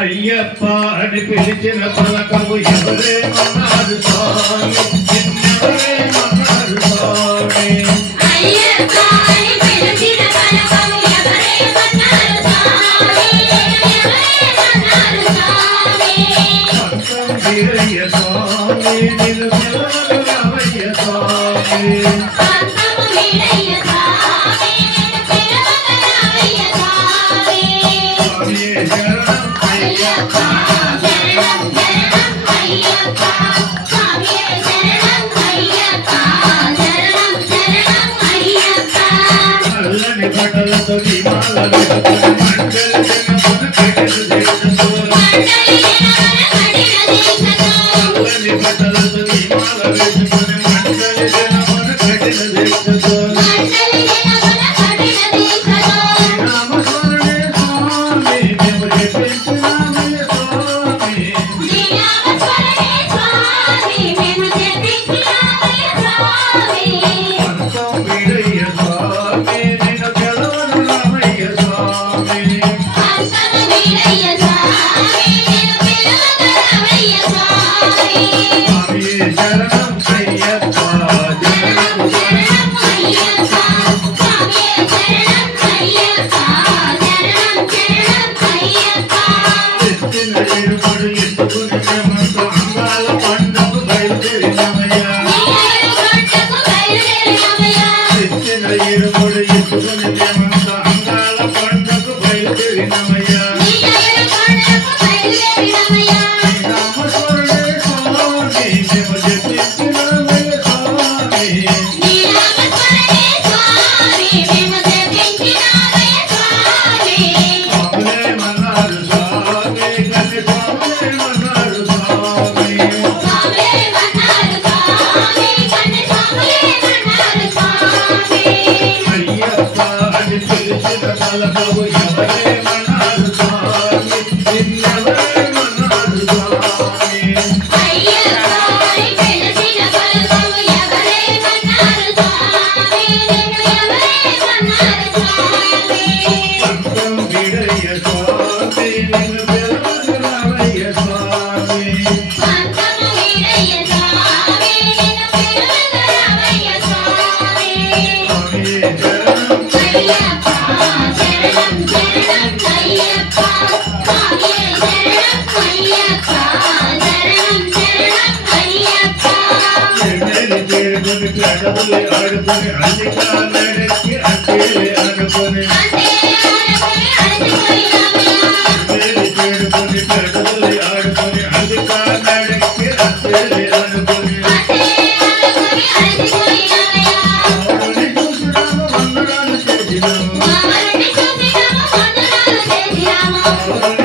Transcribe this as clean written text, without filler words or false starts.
అయ్యప్ప అని పిలిచిన పలకము ఎవరేమన్నారు స్వామి, నిన్నెవరేమన్నారు స్వామి. అయ్యప్ప అని పిలిచిన పలకము ఎవరేమన్నారు స్వామి, ఎవరేమన్నారు స్వామి. భక్తం వీరయ్య స్వామి నిన్ను పిలవను రామయ్య స్వామి. భక్తము వీరయ్య స్వామి నిన్ను పిలవను రామయ్య స్వామి. స్వామియే శరణం అయ్యప్ప శరణం శరణం అయ్యప్ప స్వామియే శరణం అయ్యప్ప శరణం శరణం అయ్యప్ప. నల్లని బట్టలతో దీపాల వెతుకుని మంటలు జనమున కట్టెలు దేశంతో. నల్లని బట్టలతో దీపాల వెతుకుని మంటలు జనమున కట్టెలు దేశంతో. శ్రీరామస్మరణే స్వామి మేము జపించినామయ్య స్వామి. భక్తం వీరయ్య స్వామి నిన్ను పిలవను రామయ్య స్వామి. స్వామియే శరణం అయ్యప్ప శరణం ఎత్తిన ఏడుపడు ఎత్తుకుని మేమంతా అంగాల పండకు బయలుదేరినామయ్యా. ఎత్తిన ఏడుపడు ఎత్తుకుని మేమంతా అంగాల పండకు బయలుదేరినామయ్యా. శ్రీరామస్మరణే స్వామి మేము జపించినామయ్య స్వామి. స్వాములేమన్నారు స్వామి కన్ని స్వాములేమన్నారు స్వామి. అయ్యప్ప అని పిలిచిన పలకవు ఎవరేమన్నారు స్వామి, నిన్నెవరేమన్నారు స్వామి. భక్తం వీరయ్య స్వామి నిన్ను పిలవను రామయ్య స్వామి. స్వామియే శరణం ఎన్నెల్లి చేరుకొని పెదవులు ఆడుకొని అధికారులకి అక్కడే అనుకొని. ఎన్నెల్లి చేరుకొని పెదవులు ఆడుకొని అధికారులకి అక్కడే అనుకొని. రాముని చూసినాము వందనాలు చేసినాము. రాముని